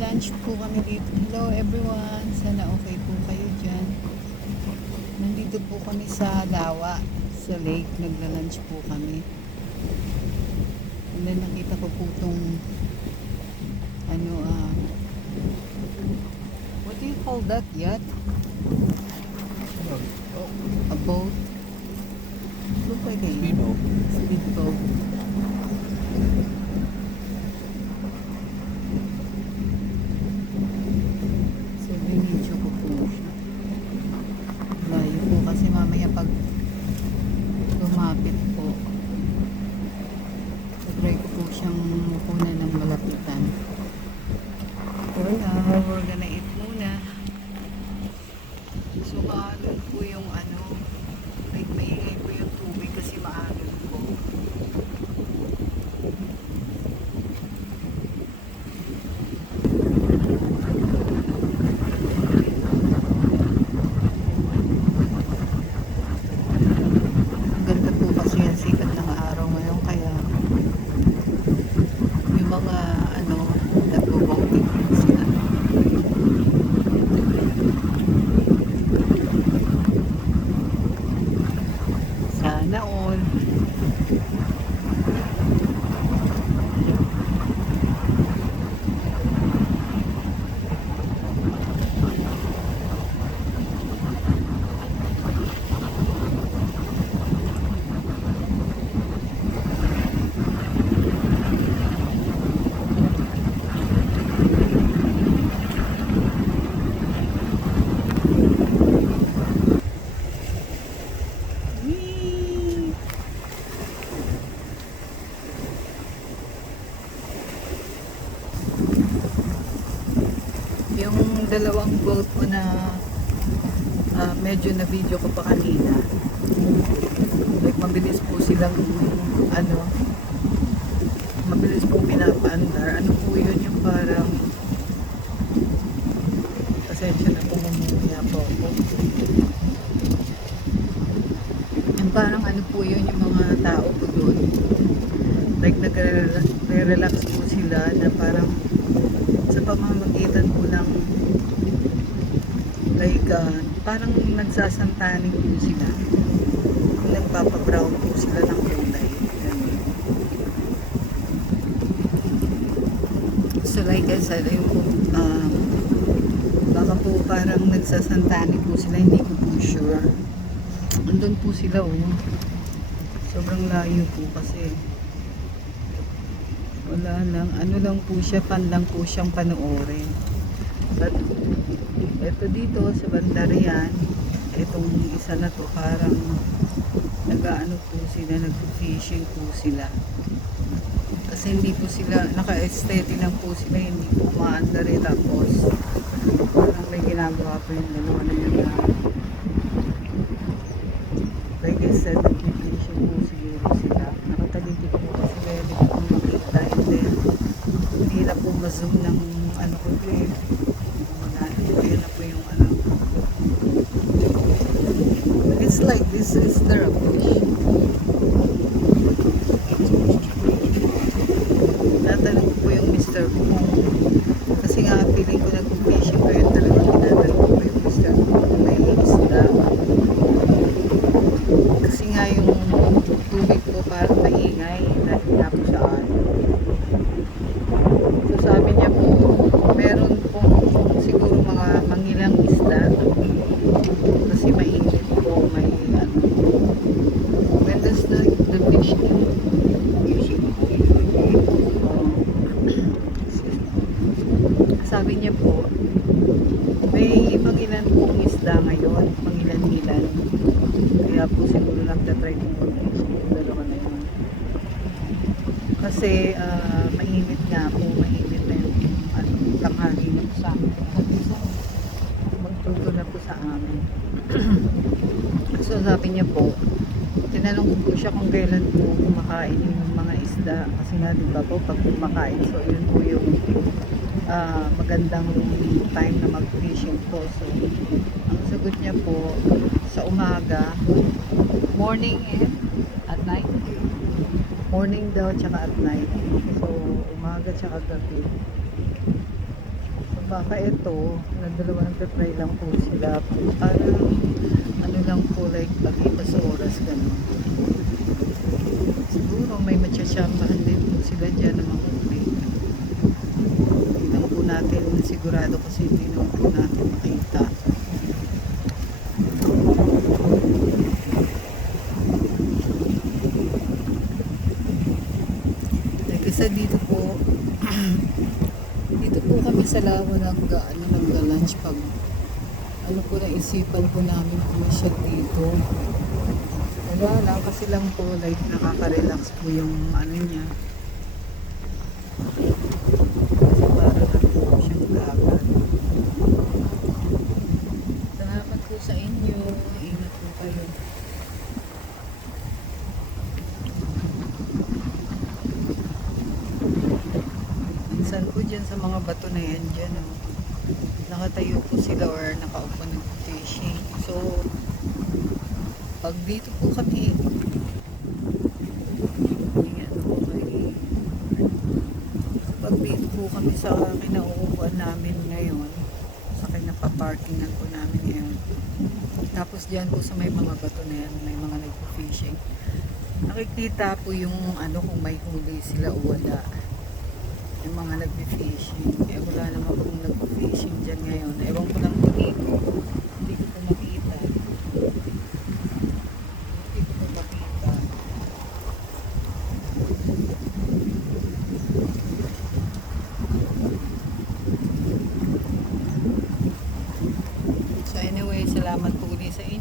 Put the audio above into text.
Nagla-lunch po kami dito. Hello everyone, sana okay po kayo dyan. Nandito po kami sa Lawa, sa lake. Nagla-lunch po kami. And then nakita ko po itong what do you call that? Yacht? A boat? Look like a yacht. Speedboat. So, binidyo ko po siya. Layo po kasi mamaya pag lumapit po, try ko po siyang kunan ng malapitan. For now, we're gonna eat muna. So, maalon po yung like maingay po yung tubig kasi maalon po. Ang ganda po kasi yung sikat ng araw ngayon kaya yung mga nagbo-boating po sila. Sana all. Whee! Yung dalawang boat ko na medyo na video ko pa kanina, like mabilis po silang mabilis pong pinapaandar. Ano po yun, yung parang pasensya na po, mamumaya po ako. Yung parang po yun, yung mga tao po doon, like nagre-relax po sila na parang sa pamamagitan po ng like parang nagsasantaning po sila, nagpapabrown po sila ng kulay. Ganun. So like I said, baka po parang nagsasantaning po sila, hindi ko po sure. Andun po sila sobrang layo po kasi wala lang, lang po siya, fan lang po siyang panoorin. But eto dito sa Bandarian, etong isa na to parang po sila, nag-fishing po sila. Kasi hindi po sila, naka-steady lang po sila, hindi po maandar tapos parang may ginagawa po yung dalawa na yun like I said, nag-fishing po siguro sila. Nakatalitik po kasi kaya di ko makita, and then hindi na po ma-zoom ng ko po kaya na po yung it's like this is there a fish. Tatanong ko po yung mister ko kasi nga feeling ko nag-fishing kaya talaga tinatanong ko po yung mister ko kung may isda. Kasi nga yung tubig ko parang maingay dahil nga po saan. So sabi niya po, meron pong siguro mga mangilang isda kasi mainit po, may when does the fish sabi niya po, may mangilan pong isda ngayon, mangilan-ilan. Kaya po siguro nagtatry kong mag-fishing yung dalawa na yun. Kasi mainit nga po, mainit na yung tanghali na po sa amin. Magtuto na po sa amin. So sabi niya po, tinanong ko po siya kung kailan po kumakain yung mga isda. Kasi nga diba po, pag kumakain, so yun po yung magandang time na mag-fishing po. So ang sagot niya po, sa umaga, morning and at night. Morning daw tsaka at night. So umaga tsaka gabi. baka ito, na dalawa nagtatry lang po sila. Parang ano lang po, like pag-ipas oras ganun. Siguro may matsyatsambahan din po sila dyan na mahuli. Tingnan po natin, sigurado kasi hindi naman po natin makita. Kasi dito po dito po kami sa Lawa nag-lunch pag ano po naisipan po namin pumasyal dito. Wala lang kasi lang po like nakaka-relax po yung ano niya. Para lang po siyang dagat. Salamat po sa inyo. Ingat po kayo. Minsan po dyan sa mga bato na yan dyan, oh, nakatayo po sila or nakaupo nag-fishing. So, pag dito po kami, pag dito po kami sa kinauupuan namin ngayon, sa kinapaparkingan po namin ngayon, tapos dyan po sa may mga bato na yan, may mga nag-fishing, nakikita po yung ano kung may huli sila o wala. Yung mga nag-fishing. Eh wala naman kung nag-fishing dyan ngayon. Ewan ko lang po dito. Hindi ko po makita. Hindi ko po makita. So anyway, salamat po ulit sa inyo.